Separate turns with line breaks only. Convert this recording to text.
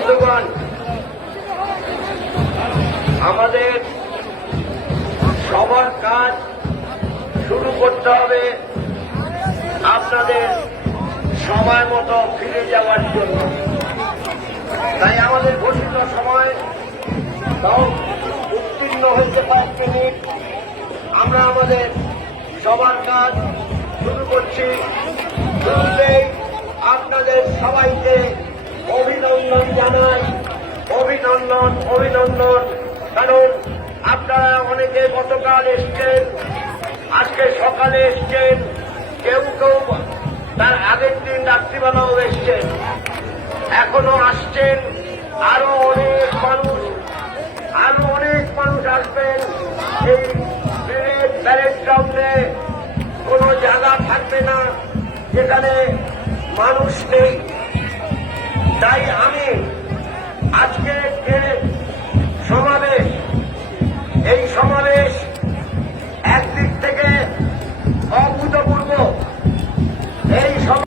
বন্ধুগণ, আমাদের সবার কাজ শুরু করতে হবে আপনাদের সময় মতো ফিরে যাওয়ার জন্য। তাই আমাদের ঘোষিত সময় তাও উত্তীর্ণ হয়েছে পাঁচ মিনিট আমরা আমাদের সবার কাজ শুরু করছি। আপনাদের সবাইকে অভিনন্দন অভিনন্দন। কারণ আপনারা অনেকে গতকাল এসছেন, আজকে সকালে এসছেন, কেউ কেউ তার আগের দিন রাত্রিবেলাও এসছেন। এখনও আসছেন, আরও অনেক মানুষ, আরও অনেক মানুষ আসবেন এই ব্যারেজ গ্রাউন্ডে। কোনো জায়গা থাকবে না, যেখানে মানুষ নেই। তাই আমি